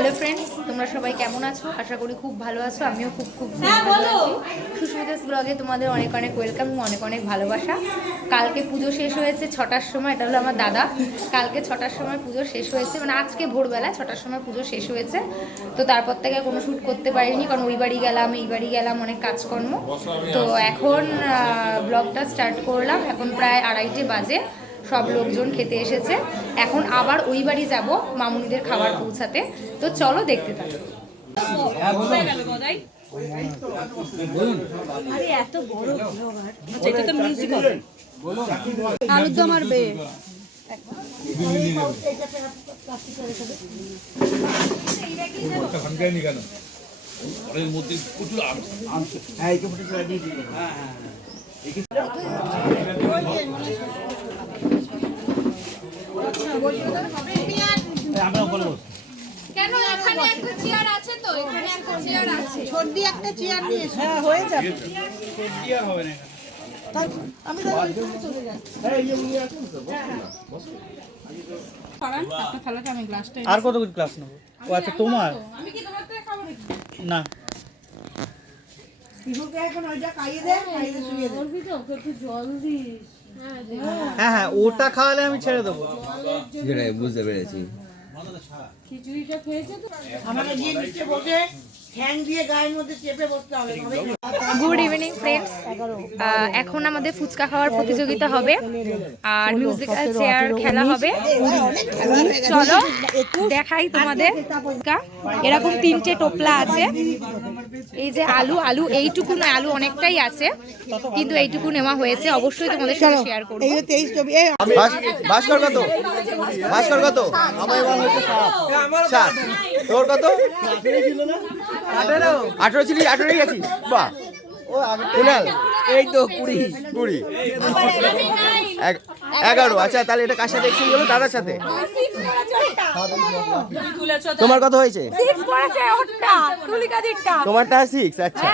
Hello friends, তোমরা সবাই কেমন আছো? আশা করি খুব ভালো আছো। আমিও খুব ভালো আছি। সুস্মিতাস ব্লগে তোমাদের অনেক অনেক ওয়েলকাম, অনেক অনেক ভালোবাসা। কালকে পুজো শেষ হয়েছে 6টার সময়। এটা হলো আমার দাদা। কালকে 6টার সময় পুজো শেষ হয়েছে, মানে আজকে ভোরবেলা 6টার সময় পুজো শেষ হয়েছে। তো তারপর থেকে কোনো শ্যুট করতে পারিনি, কারণ ওই বাড়ি গেলাম, এই বাড়ি গেলাম, অনেক কাজকর্ম। তো এখন ব্লগটা স্টার্ট করলাম। এখন প্রায় 2:30 বাজে। সব লোকজন খেতে এসেছে। এখন আবার ওই বাড়ি যাব মামুনিদের খাবার পৌঁছাতে। তো চলো দেখতে থাকো। আলুরদম আর বে কেন এখানে একটা চেয়ার আছে, তো এখানে একটা চেয়ার আছে, ছোটদি একটা চেয়ার নিয়ে এসো। হ্যাঁ, হয়ে যাবে। ছোটদি আর হবে না আমি তো ওইখানে চলে যাই। এই যে উনি আছেন তো, বস পারেন আপনার থালাটা, আমি গ্লাসটা আর কত কিছু গ্লাস নেব? ও আচ্ছা, তোমার আমি কি তোমার থেকে খাবো নাকি? না, পিহুকে এখন ওইটা খাইয়ে দে, শুয়ে দে। বলবি তো একটু জল দিস। হ্যাঁ হ্যাঁ, ওটা খাওয়ালে আমি ছেড়ে দেবো। সেটাই বুঝতে পেরেছি। খিচুড়িটা খেয়েছে তো। আমাকে দিয়ে নিচে বসে ঠ্যাং দিয়ে গায়ের মধ্যে চেপে বসতে হবে। Good evening friends. এখন আমাদের ফুচকা খাওয়ার প্রতিযোগিতা হবে আর মিউজিক্যাল চেয়ার খেলা হবে। চলো দেখাই তোমাদের। এরকম 3টে টোপলা আছে। এই যে আলু, এইটুকু নয়, আলু অনেকটাই আছে, কিন্তু এইটুকু নেওয়া হয়েছে। অবশ্যই তোমাদের সাথে শেয়ার করবো। ভাস্কর কত? ভাস্কর কত? আমার এবার হচ্ছে 7। তোর কত? 18 ছিলি, 18 গেছি। বাহ, কুনাল এই তো 20। 11। আচ্ছা, তাহলে এটা কার সাথে এক্সচেঞ্জ হলো? দাদার সাথে। তোমার কত হয়েছে? তোমারটা 6। আচ্ছা,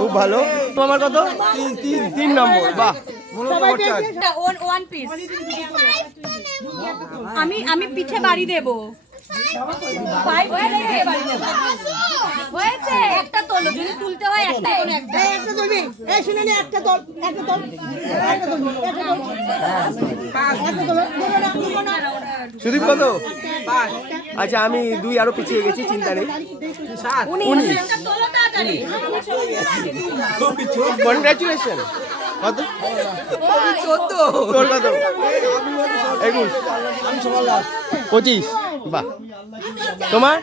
খুব ভালো। তোমার কত? 3 নম্বর। বাহ, আমি পিঠে বাড়ি দেবো। হয়েছে একটা তোলো, যদি তুলতে হয় একটা তুলবি। এই শুনে নে, একটা তোল। সুদীপ কত? আচ্ছা, আমি 2 আরো পিছিয়ে গেছি, চিন্তা নেই। 19। কনগ্রাচুলেশন। কত? 14। তোর কত? 21। 25। বাহ, তোমার?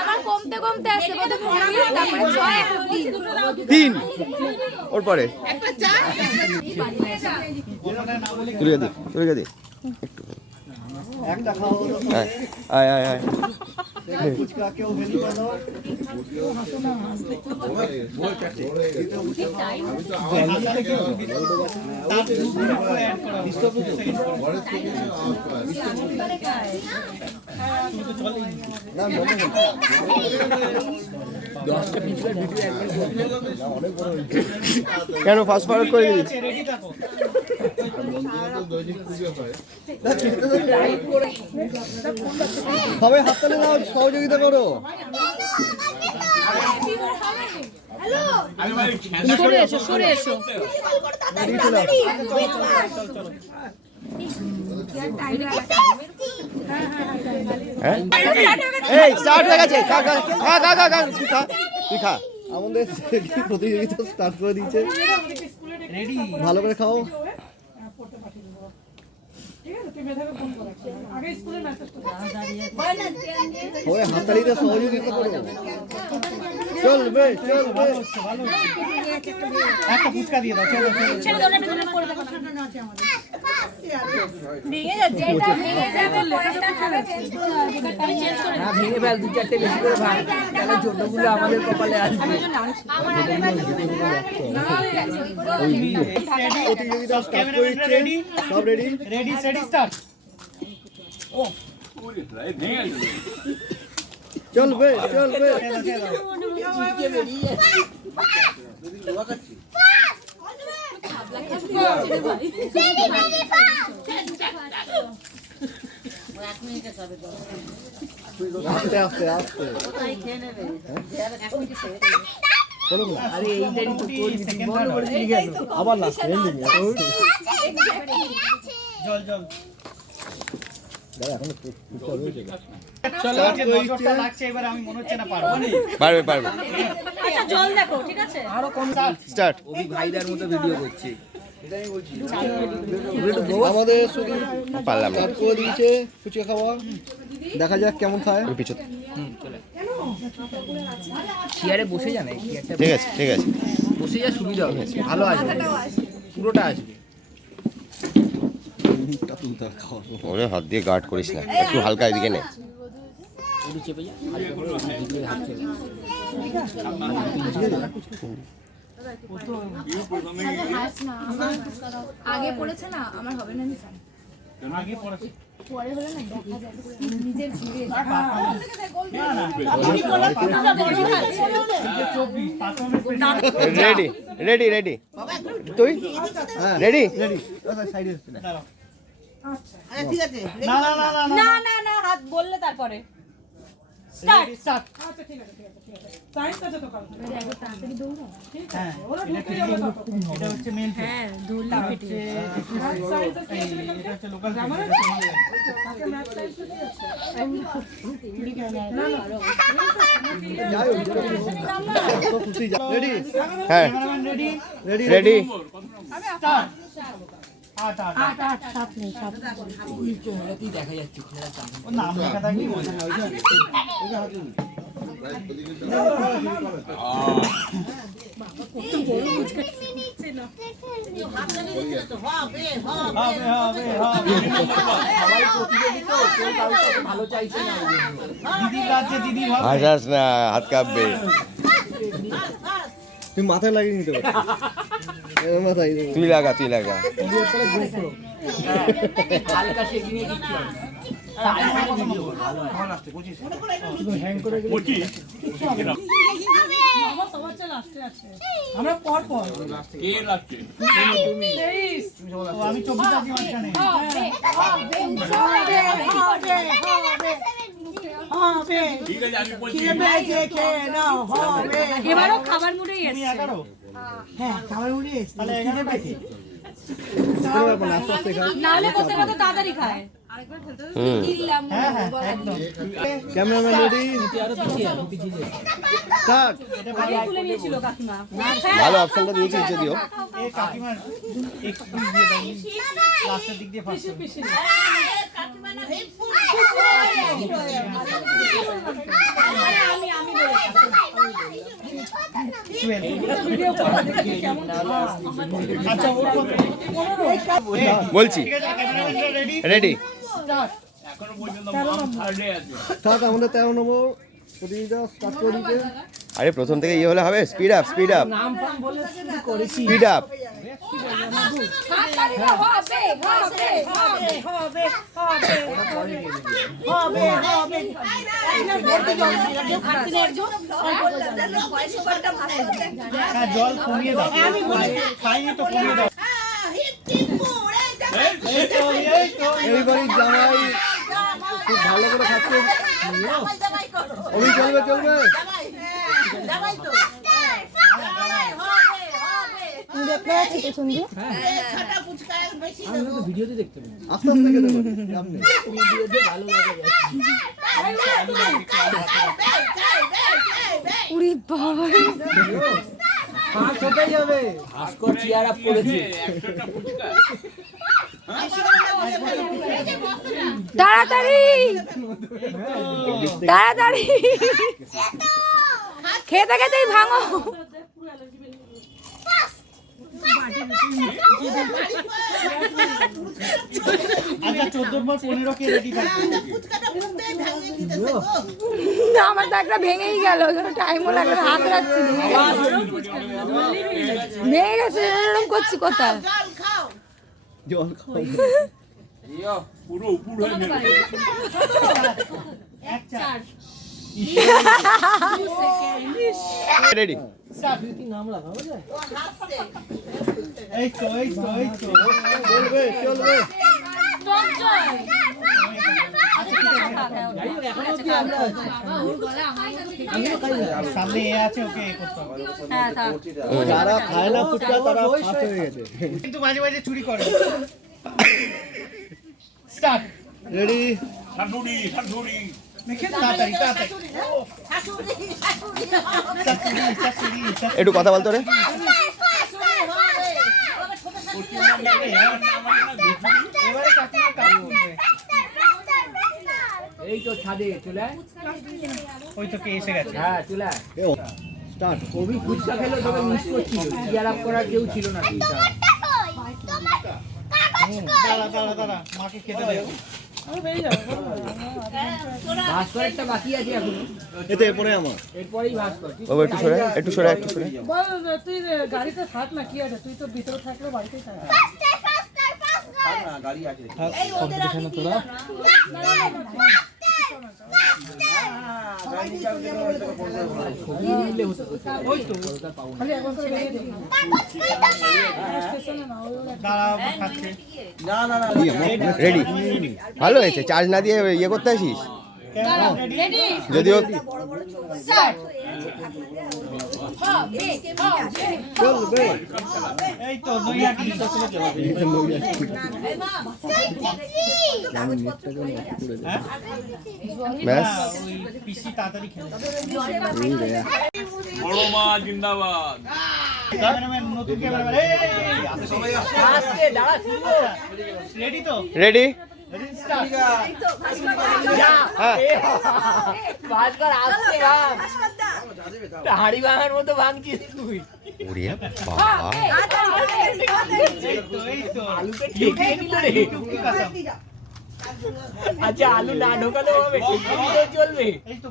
আমার কমতে আসছে, প্রথমে 19, তারপরে 6, 3। ওর পরে তুলে দে একটু। একটা খাওয়া হলো। আয় ফুচকা কেউ ভেলি বলো। কেন ফাস্ট ফরওয়ার্ড করে দিবি? সবাই হাততালি দাও, সহযোগিতা করো। সরে এসো। এই স্টার্ট হয়ে গেছে। খা, তুই খা। আমাদের প্রতিযোগিতা স্টার্ট করে দিয়েছে। ভালো করে খাও। সবাই হাততালিতে সহযোগিতা করো। চলবে। একটা ফুচকা দিয়ে দাও। ভেঙে ফেল 2-4টে বেশি করে ভাগ, তাহলে ছোটগুলো আমাদের কপালে আসবে। প্রতিযোগিতা স্টার্ট করে দিচ্ছে। সব রেডি স্টার্ট। চলবে। আস্তে আস্তে আস্তে বলো না। আরে এইটাই তো করবি বন্ধ করে দিলি কেন? আবার লাস্ট এন্ডিং জল জল দাদা এখন পুচকা রয়েছে চলো যে নজরটা লাগছে এবার আমি মনে হচ্ছে না পারবো না পারবে পারবে। আচ্ছা জল দেখো ঠিক আছে স্টার্ট। অভি ভাইদার মতো ভিডিও করছে। আমাদের শুধু পারলাম না। স্টার্ট করে দিয়েছে ফুচকা খাওয়া, দেখা যাক কেমন খায়। পিছন। চেয়ারে বসে যা না কি একটা ঠিক আছে ঠিক আছে। বসে যা সুবিধা হবে, ভালো আসবে, পুরোটা আসবে। মুখটা তুলতে হবে খাওয়ার পর। ওরে হাত দিয়ে গার্ড করিস না, একটু হালকা এদিকে নে। একটু চেপে যা, হালকা করে ওখানে দিকে হাত চেপে। আগে পড়েছে না আমার হবে না নিশান আগে পড়াছি পরে হলে না দেখা যায় নিজের জিভে রেডি রেডি রেডি। তুই রেডি? রেডি সাইডে আচ্ছা ঠিক আছে না না না না না না না হাত বললে তারপরে স্টার্ট স্টার্ট আচ্ছা ঠিক আছে সাইন্স আছে তো কাল তাড়াতাড়ি দৌড়া হ্যাঁ এটা হচ্ছে মেন হ্যাঁ ধরলে ফেটে এটা হচ্ছে লোকাল রেডি হ্যাঁ cameraman ready ready ready. Start আট আট দেখা যাচ্ছে খেলার সামনে। ও নাম লেখা থাকলে হবে হবে হবে হবে সবাই প্রতিযোগী তো, কেউ কারোর সাথে ভালো চাইছে না। দিদির রাজ্যে দিদি হবে হাসাস না, হাত কাঁপবে। তুমি মাথায় লাগিয়ে নিতে পারো মাথায় তুই লাগা তুই লাগা। হালকা শেখি নিয়ে দিচ্ছি আমি। আর আইফোনে ভিডিও কর, ভালো হয়। আমরা পর পর ও আমি 24 আছি মাঝখানে হবে কে পেয়েছে খেয়ে নাও হবে এবারও খাবার মুড়েই তুমি এসছে 11 হ্যাঁ খাবার উড়ে এসেছে তাহলে 11 পেয়েছি আস্তে আস্তে খা না হলে কোথায় কত তাড়াতাড়ি খায় হুম হ্যাঁ হ্যাঁ একদম ক্যামেরাম্যান রেডি স্টার্ট আগে তুলে নিয়েছিল কাকিমা ভালো অপশনটা দিয়েছি, নিচে দিও। এই কাকিমার এক্সকিউজ দিয়ে দাও লাস্টের দিক দিয়ে ফার্স্ট আমি আচ্ছা ওর কত বলছি ঠিক আছে cameraman ready ready. Start start আমাদের 13 নম্বর প্রতিযোগিতা স্টার্ট করে দিতে। আরে প্রথম থেকে ইয়ে হলে হবে, স্পিড আপ স্পিড আপ নাম ফাম বলে শুরু করেছি। Speed up. হবে হবে হ্যাঁ জল কমিয়ে দাও আমি খাইনি তো কমিয়ে দাও এই তো এইবারই জামাই খুব ভালো করে খাচ্ছে। অভি চলবে চলবে আমরা তো ভিডিওতে দেখতে পাই। আস্তে আস্তে খেতে পারি সামনে। ভিডিওতে ভালো লাগে যাচ্ছে। উড়ি বাবা হাত কোথায় যাবে? ভাস্কর চেয়ার আপ করেছে। তাড়াতাড়ি তাড়াতাড়ি খেতে খেতেই ভাঙো আচ্ছা 14 পর 15 কে রেডি থাকবে না, আমার তো একটা ভেঙেই গেল, টাইমও লাগলো, হাত রাখছি ভেঙে গেছে, এরকম করছি কোথায় জল খাও রেডি। এই তো চলবে চলবে সঞ্জয় আচ্ছা সামনে এ আছে, ওকে এ করতে হবে। হ্যাঁ থাক। যারা খায় না ফুচকা তারা ফাঁস হয়ে গেছে। কিন্তু মাঝে মাঝে চুরি করে। স্টার্ট। রেডি তাড়াতাড়ি তাড়াতাড়ি। শাশুড়ি। একটু কথা বলতো রে। এবারে কাকিমা কাজ করবে। এই তো ছাদে চলে আয়। ওই তো কে এসে গেছে। হ্যাঁ চলে আয়। স্টার্ট। কবি ফুচকা খেলো, তবে মিস করছিল, চেয়ার আপ করার কেউ ছিল না। দাঁড়া মাকে খেতে দে। ভাস্করেরটা বাকি আছে এখনো, এতে পরে আমার এরপরেই ভাস্কর। বাবা একটু সরে, একটু সরে, একটু সরে। তুই গাড়িতে থাক না, কি আছে, তুই তো ভিতরে থাকলেও বাড়িতেই থাক। কম্পিটিশন তোরা দাঁড়া খাচ্ছে। রেডি? ভালো হয়েছে, চার্জ না দিয়ে ইয়ে করতে আসিস। যদিও চলবে। এই তো দুই আটি। ব্যাস। ওই পিসি তাড়াতাড়ি খেলে। বড় মা জিন্দাবাদ। ক্যামেরাম্যান, নতুন ক্যামেরাম্যান। আস্তে দাঁড়া, শুনবো। রেডি তো? রেডি? হ্যাঁ। ভাস্কর আসছে, হাড়ি ভাঙার মতো ভাঙছিস তুই। ওরে বাবা, এই তো আলুকে ঠেকিয়ে নিল রে। আচ্ছা আলু না ঢোকালেও হবে, ঠেকিয়ে নিলেও চলবে। এই তো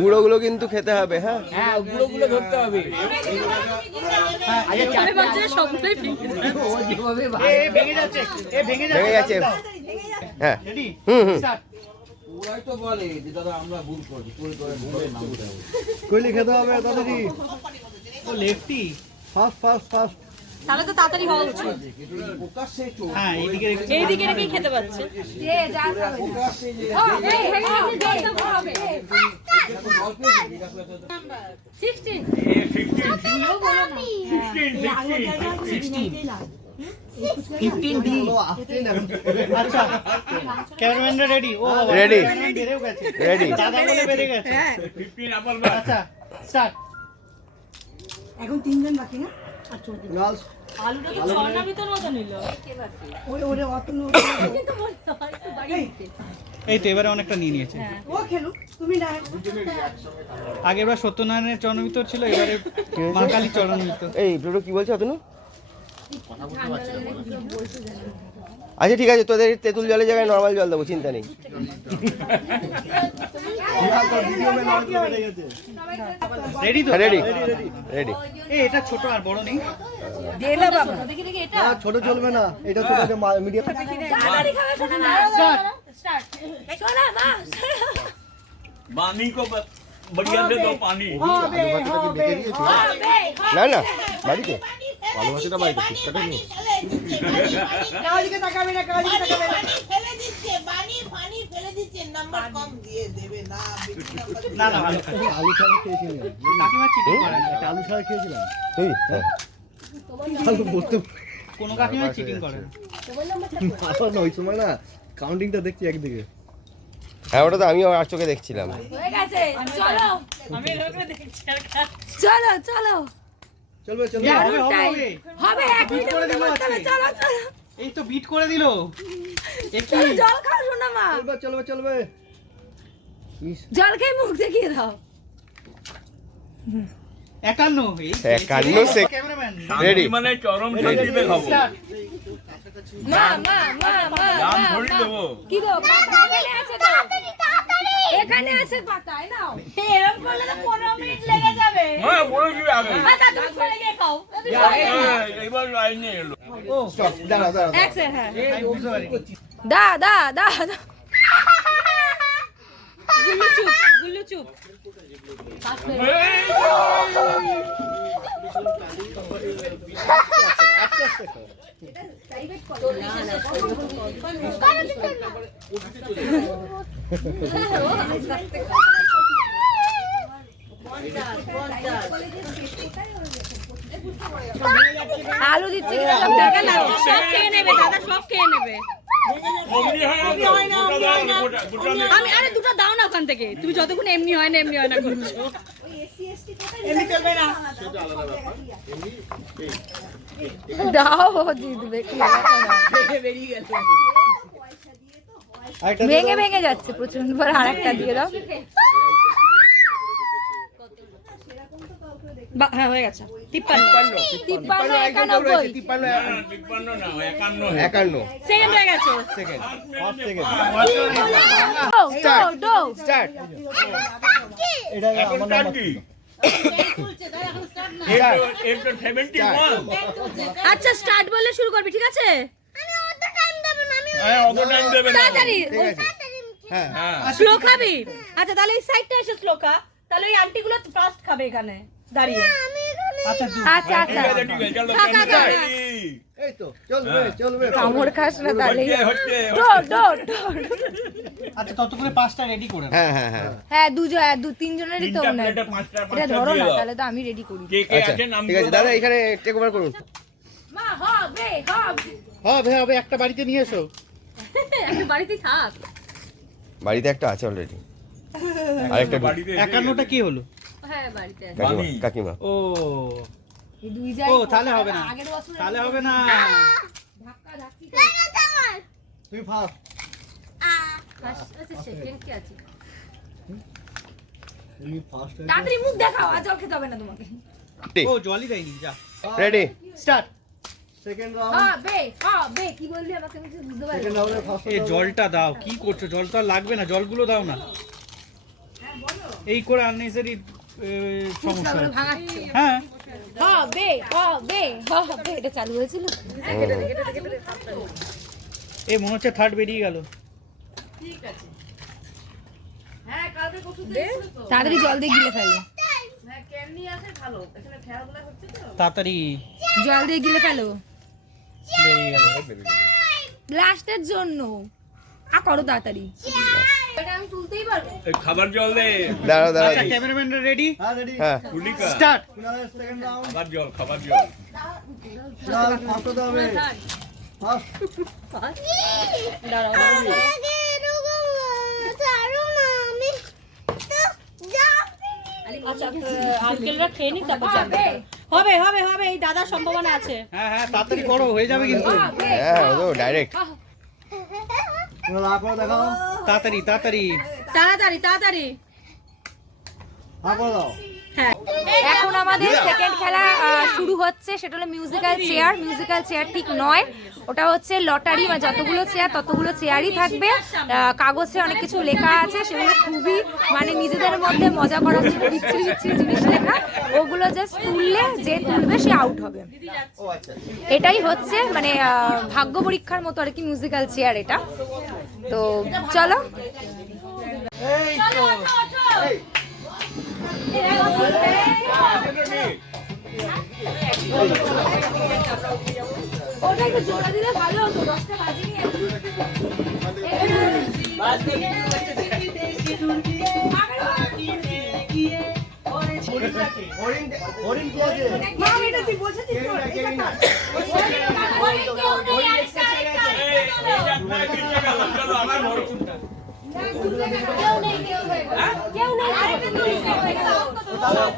গুঁড়োগুলো কিন্তু খেতে হবে। হ্যাঁ, হ্যাঁ গুঁড়ো ধরতে হবে। আচ্ছা ও যেভাবে এ ভেঙে যাচ্ছে, ভেঙে যাচ্ছে। হ্যাঁ, রেডি? হুম হুম। স্টার্ট। ওরাই তো বলে যে দাদা আমরা ভুল করছি, ভুল করে কইলি খেতে হবে তাড়াতাড়ি। ও লেফটি। ফাস্ট। তাহলে তো তাড়াতাড়ি হওয়া উচিত। হ্যাঁ এইদিকে রেখে। এইদিকে রেখেই খেতে পাচ্ছে। আচ্ছা ক্যামেরাম্যানরা রেডি? ও Ready. ক্যামেরাম্যান বেড়েও গেছে। Ready. দাদা বলে বেড়ে গেছে। 15 আপার আচ্ছা স্টার্ট। এখন তিনজন বাকি না? আর চলবে। গার্লস আলুটা তো ছড়ার ভিতর মতো নিল। ওরে অত এই তো এবারে অনেকটা নিয়ে নিয়েছে। ও খেলুক, তুমি না। আগের বার সত্যনারায়ণের চরণমিতর ছিল, এবারে মা কালীর চরণমিতর। এই প্লুটো কি বলছে অতনু? আচ্ছা ঠিক আছে, তোদের তেঁতুল জলের জায়গায় নর্মাল জল দেবো, চিন্তা নেই। রেডি তো? Ready ready. এটা ছোট আর বড় নেই। দেখি দেখি এটা। না ছোট চলবে না, এটা ছোট মিডিয়াম। তাড়াতাড়ি খাবে শোনা না। স্টার্ট। শোনা মা। पानी को बढ़िया से दो पानी। না না, বাড়িতে ভালোবাসাটা বাড়িতে, ফুচকাটা নিয়ে। কাজকে তাকাবে না, কাজকে তাকাবে না। ফেলে দিচ্ছে পানি ফেলে দিচ্ছে, নাম্বার কম দিয়ে দেবে না, বেশি নাম্বার না না ভালো। আলু ছাড়া খেয়েছিলাম, কাকিমা চিটিং করে না। একটা আলু ছাড়া খেয়েছিলাম। তুই? হ্যাঁ। আলু বলতে কোনো কাকিমা চিটিং করে না। মাথা না, ওই সময় না কাউন্টিংটা দেখছি একদিকে। হ্যাঁ, ওটা তো আমিও আর চোখে দেখছিলাম। হয়ে গেছে। চলো। আমি এরকম দেখছি আর চলো চলো। চলবে চলবে। হবে হবে। হবে এক মিনিট করে দিল চলো আছে। চলো চলো। এই তো বিট করে দিল। একটু চলো জল খাও শোনা মা। চলবে। জল খেয়ে মুখ দেখিয়ে দাও। 51 এই 51 সেকেন্ড। Cameraman Ready. মানে চরম শান্তিতে খাবো। মা দাম থোড়ি দেবো। কি গো পাতা এখানে আছে তো। এখানে আছে পাতায় নাও। এরকম করলে তো 15 মিনিট লেগে যাবে। হ্যাঁ বলে দিবি আগে। পাতা তুমি চলে গিয়ে খাও। এইবার লাইনে এলো। ও দাঁড়া এক সেকেন্ড হ্যাঁ। আমি বুঝতে পারি। দা গুল্লু চুপ আলু দিচ্ছি কিনা সব দেখা না, সব খেয়ে নেবে দাদা, সব খেয়ে নেবে। আমি আরে দুটো দাও না ওখান থেকে, তুমি যতক্ষণ এমনি হয় না করছো। এমনি চলবে না। দাও দিয়ে দেবে কি ভেঙে ভেঙে যাচ্ছে প্রচন্ড, পর আরেকটা দিয়ে দাও। হ্যাঁ হয়ে গেছে। 53 51 সেকেন্ড হয়ে গেছে। সেকেন্ড স্টার্ট এটা আমার নাম্বার আচ্ছা স্টার্ট বললে শুরু করবি, ঠিক আছে? তাড়াতাড়ি হ্যাঁ স্লো খাবি? আচ্ছা তাহলে এই সাইডটা এসে স্লো খা, তাহলে ওই আন্টিগুলো ফার্স্ট খাবে এখানে দাঁড়িয়ে। আচ্ছা আচ্ছা আচ্ছা এই তো চলবে কামড় খাস না তাহলে। আচ্ছা ততক্ষণে 5টা রেডি করে নাও। হ্যাঁ হ্যাঁ তিনজনেরই তো মনে হয়। এটা ধরো না, তাহলে তো আমি রেডি করি। আচ্ছা ঠিক আছে দাদা, এখানে টেক ওভার করুন। মা হবে হবে একটা বাড়িতে নিয়ে এসো। একটা বাড়িতে থাক। বাড়িতে একটা আছে অলরেডি, আরেকটা 51টা কি হলো? হ্যাঁ বাড়িতে আছে। কাকিমা ও এই দুই ও তাহলে হবে না, তাহলে হবে না। ধাক্কা ধাক্কি তুমি ফার্স্ট। আচ্ছা সেকেন্ড কি আছে? তুমি ফার্স্ট। তাড়াতাড়ি মুখ দেখাও, আজ জল খেতে হবে না তোমাকে। ও জলই দেয়নি, যা রেডি স্টার্ট। সেকেন্ড বে কি বললি আমাকে, আমি কিছু বুঝতে পারছি না। রাউন্ডে ফার্স্ট। এই জলটা দাও, কি করছো? জল তো আর লাগবে না, জলগুলো দাও না। এই করে আননেসেসারি সমস্যা হচ্ছে। ভাঙাচ্ছে। হ্যাঁ হবে এটা চালু হয়েছিল। এই মনে হচ্ছে থার্ড বেরিয়ে গেল। তাড়াতাড়ি জল দিয়ে গিলে ফেলো, তাড়াতাড়ি জল দিয়ে গিলে ফেলো বেরিয়ে গেল। লাস্টের জন্য। করো তাড়াতাড়ি। এটা আমি তুলতেই পারবো। খাবার জল দে, দাঁড়াও আচ্ছা ক্যামেরাম্যানরা রেডি? হ্যাঁ রেডি হ্যাঁ তুলিকা স্টার্ট। সেকেন্ড রাউন্ড খাবার জল ফার্স্ট হতে হবে ফার্স্ট আচ্ছা আঙ্কেলরা খেয়ে নি তারপর যাবে। হবে হবে হবে, এই দাদার সম্ভাবনা আছে। হ্যাঁ তাড়াতাড়ি করো, হয়ে যাবে কিন্তু। হ্যাঁ ও তো ডাইরেক্ট। তোমরা লাফাও দেখাও, তাড়াতাড়ি তাড়াতাড়ি তাড়াতাড়ি তাড়াতাড়ি। লাফাও দাও। এখন আমাদের সেকেন্ড খেলা শুরু হচ্ছে, সেটা হলো মিউজিক্যাল চেয়ার। মিউজিক্যাল চেয়ার ঠিক নয়, ওটা হচ্ছে লটারি, মানে যতগুলো চেয়ার ততগুলো চেয়ারই থাকবে। কাগজে অনেক কিছু লেখা আছে, সেগুলো খুবই মানে নিজেদের মধ্যে মজা করার জন্য বিচ্ছিরি বিচ্ছিরি জিনিস লেখা, ওগুলো জাস্ট তুললে যে তুলবে সে আউট হবে। এটাই হচ্ছে মানে ভাগ্য পরীক্ষার মতো আর কি মিউজিক্যাল চেয়ার এটা। তো চলো এই তো ওটা একটু জোড়া দিলে ভালো হতো, 10টা বাজিনি হরিণ কি আছে?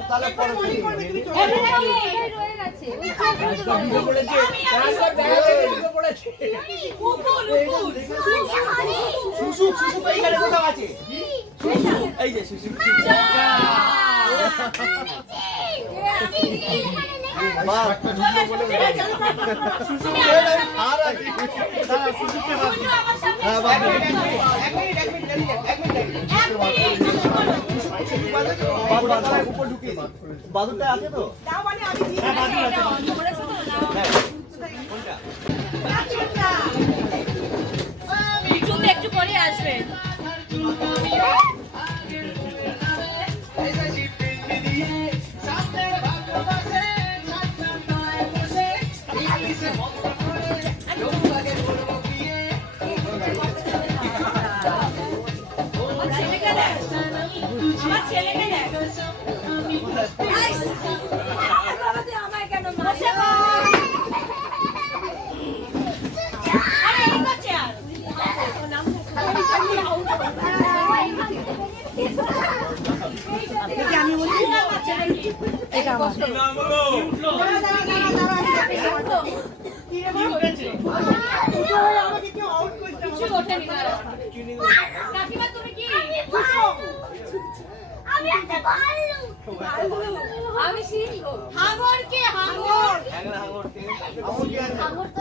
তাহলে পরে শুশু তো এখানে কোথাও আছে। এই যে শুশু। বাদুরটা আছে তো? একটু পরে আসবে। আমার ছেলেকে দেখ আমায় কেন মারছে আরে এই তো চেয়ার আমি বলি এটা আমার আমাকে কেউ আউট করতে কিছু ওঠেনি না কাকিমা তুমি কি আমি একটা আমি সিংহ হাঙর কে হাঙর হাঙর তো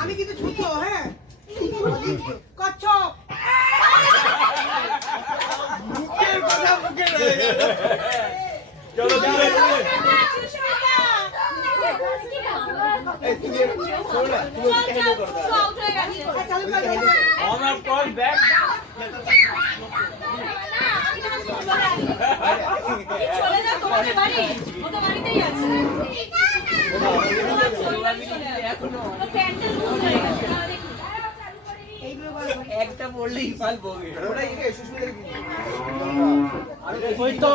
আমি কিন্তু ছোট হ্যাঁ কচ্ছপ চলো চলো on our call back চলে যা তোমাদের বাড়ি ও তো বাড়িতেই আছে এখনো প্যান্টের লুজ হয়ে গেছে একটা বললেই পারবো ওই তো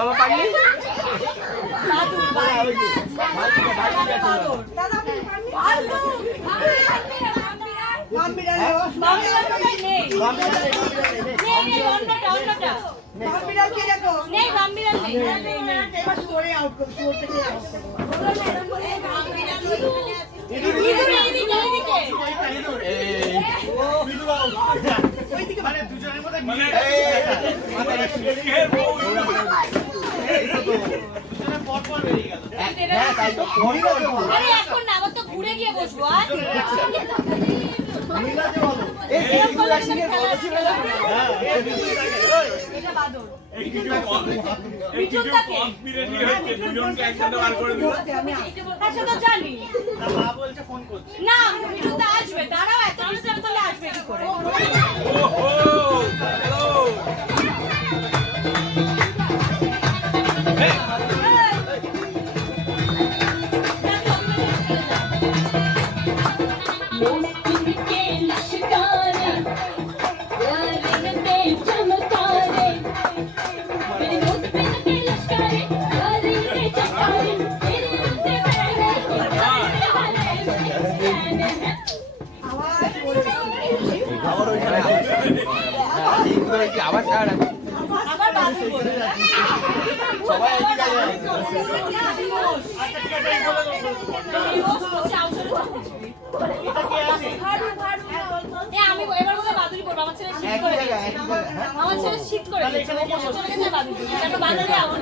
মামা পারলি মানে দুজনের মধ্যে মানে দুজনে পর পর বেরিয়ে গেল আরে এখন না আবার তো ঘুরে গিয়ে বসবো আর এটা বাদর দুজনকে একসাথে বার করে দিল আচ্ছা তো জানি না মা বলছে ফোন করতে না বিদ্যুৎ আসবে তারাও এত ডিস্টার্ব করলে আসবে কি করে আবার ছাড়া আবার বাদর বলে সবাই একই জায়গায় আমি এবার বলে বাদুড়ি করবো আমার ছেলে শিফট করে আমার ছেলে শিফট করে চলে গেছে বাদুড়ি কেন বাদুড়ি আমার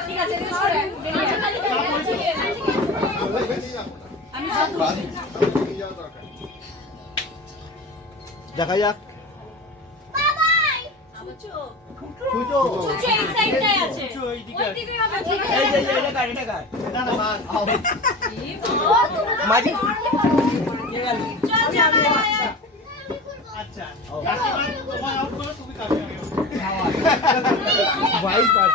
ঠিক আছে দেখা যাক ছুটো এই সাইডটাই আছে ওইদিকে ওই দিকে হবে এই যে এটা কাট এটা কাট না না মা মাঝি চল যাবে আচ্ছা কাকিমা তোমার আউট করো তুমি কাকিমাকে ভাই পার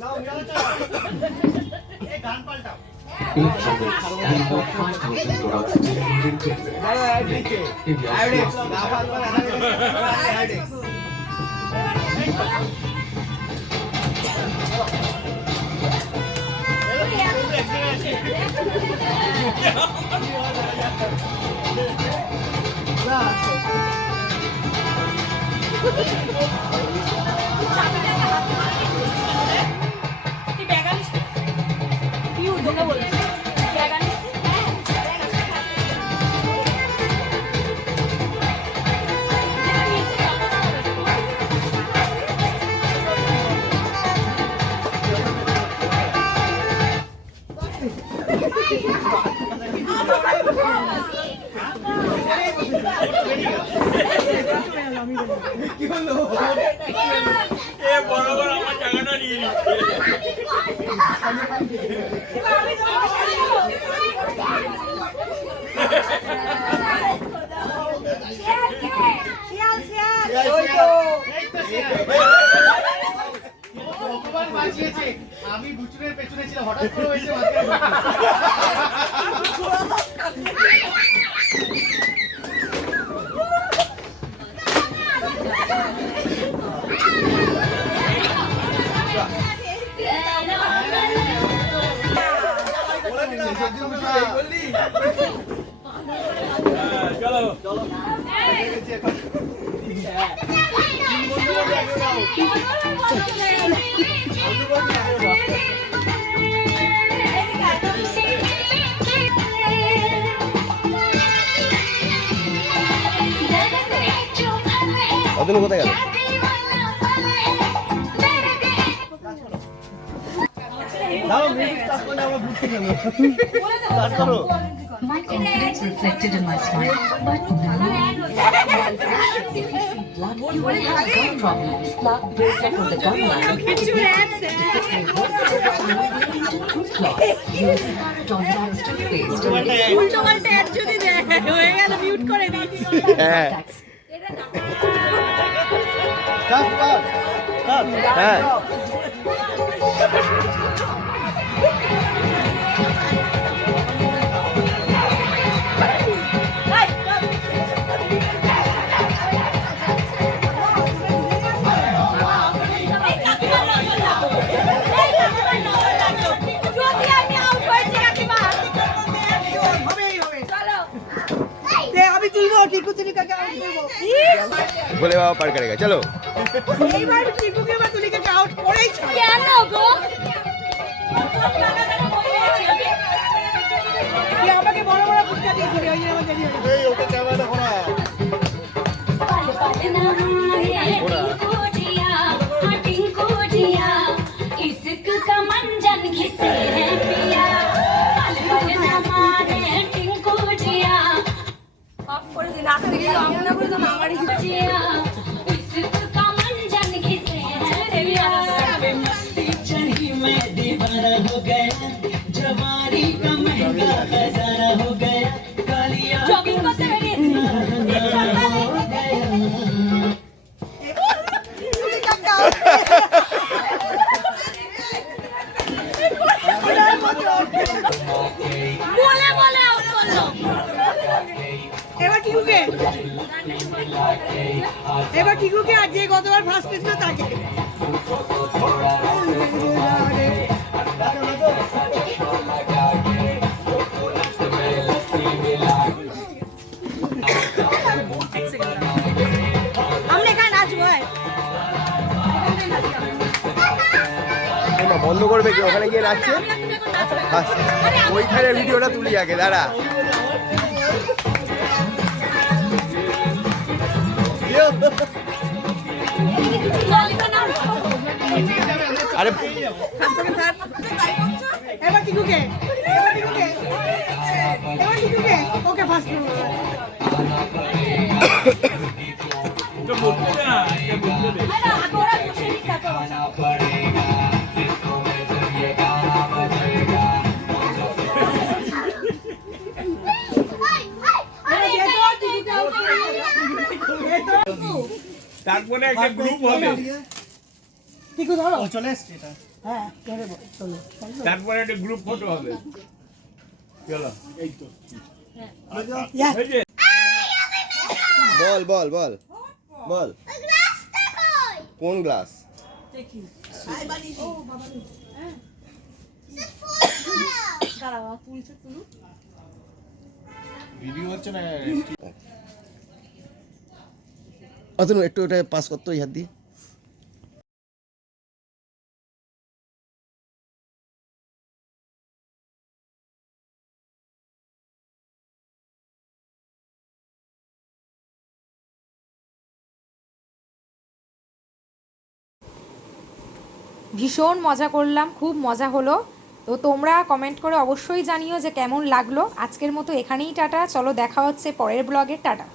নাও চলো চলো এই গান পাল্টাও দাঁড়া এদিকে আইডেক্স না ভালো না আইডেক্স তুই ব্যাগ আনিস নি? তুই তোকে বলছি ব্যাগ আনিস নি? যেটা নিয়েছি তারপর এ বরাবর আমার জায়গাটা নিয়ে নিচ্ছে ভগবান বাঁচিয়েছে আমি বুচুরের পেছনে ছিল হঠাৎ করে হয়েছে মাঝখানে চলো অতনু কোথায় গেল দাও মিউজিক স্টার্ট করে আমরা বুঝতে গেল স্টার্ট করো My confidence reflected in my smile, but now if you see blood, you will have gun problems. Blood bracelet from the gun line. Use John Baxter paste. উল্টো পাল্টা অ্যাড যদি দেয় হয়ে গেল মিউট করে দিই হ্যাঁ হ্যাঁ আমি তুলবো টিকু তুলিকাকে আউট করবো बोले बाबा पार करेगा चलो এইবার টিকুকে বা তুলিকাকে আউট করেই ছাড়বো। কেন গো তুই আমাকে বড় বড় পুরস্কার দিয়েছিলি ওই জন্য আমার দেরি হলো এই ওটা ক্যামেরা দেখো না इश्क का मंजन घिसे है पिया पल पल हमारे टिंकू जिया অফ করে দিন রাস্তা থেকে অফ না করে তো আমারই जिया इश्क का मंजन घिसे है पिया मस्ती चढ़ी मैं दीवाना हो गया जवानी का महंगा खजाना हो गया कालिया জগিং করতে বেরিয়েছি বলে বলে আউট করলো এবার টিকুকে এবার টিকুকে আর যে গতবার ফার্স্ট পেয়েছিল তাকে আমরা এখানে নাচবো বন্ধ করবে কি ওখানে গিয়ে নাচছে ওইখানে ভিডিওটা তুলি আগে দাঁড়া আরে এবার টিকুকে এবার টিকুকে এবার টিকুকে ওকে ফার্স্ট এটা বলতে না এটা বলতে দে ওরা বসে নিচ্ছে আরে তারপরে একটা গ্রুপ হবে, টিকু ধরো। চলে এসছে এটা। হ্যাঁ ধরে বল, চলো। তারপরে একটা গ্রুপ ফটো হবে। চলো এই তো ইয়া, এই যে বল বল বল বল কোন গ্লাস? অতনু একটু ওটা পাস করতো এই হাত দিয়ে। ভীষণ মজা করলাম, খুব মজা হলো। তো তোমরা কমেন্ট করে অবশ্যই জানিও যে কেমন লাগলো। আজকের মতো এখানেই টাটা, চলো দেখা হচ্ছে পরের ব্লগে, টাটা।